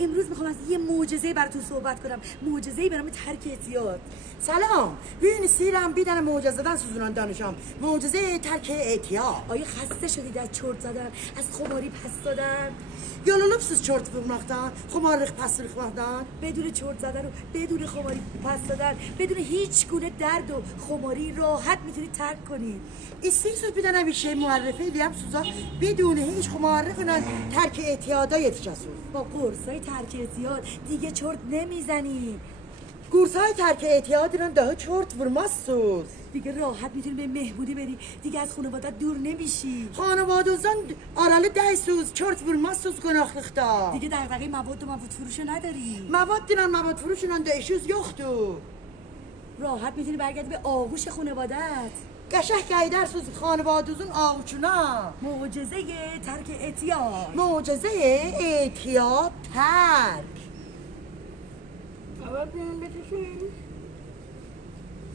امروز میخوام از یه معجزه براتون صحبت کنم، معجزه‌ای به نام ترک اعتیاد. سلام، بین سیرم بیدن معجزه‌دان سوزونان دانشم، معجزه ترک اعتیاد. آیا خسته شدید از چرت زدن، از خماری پس دادن؟ Yolunupsuz çort vurmaktan, kumarlık pasırlıklardan. بدون چرت زدن و بدون خماری پس دادن، بدون هیچ گونه درد و خماری راحت میتونید ترک کنید. İstiyorsunuz bir tane bir şey muharrefe edeyim size. بدون hiç kumarlıkla terk اعتیادا yetişesiniz. با قرصای ترک اعتیاد دیگه چرت نمیزنید. Kursay terk اعتیادıyla daha çort vurmazsınız. دیگه راحت میتونی به مهمونی بری، دیگه از خانواده دور نمیشی. Xanavadozdan aralı değilsiniz, çort vurmazsınız günahlıkta. دیگه دغدغه مواد و مواد فروشو نداری. Mavad dilen mavad furuşuyla da işiniz yoktu. راحت میتونی برگردی به آغوش خانواده‌ات. Qəşəng gəydərsiniz xanavadozun avucuna. معجزه ترک اعتیاد. Mucize ehtiyat terk. اول بیان بکشین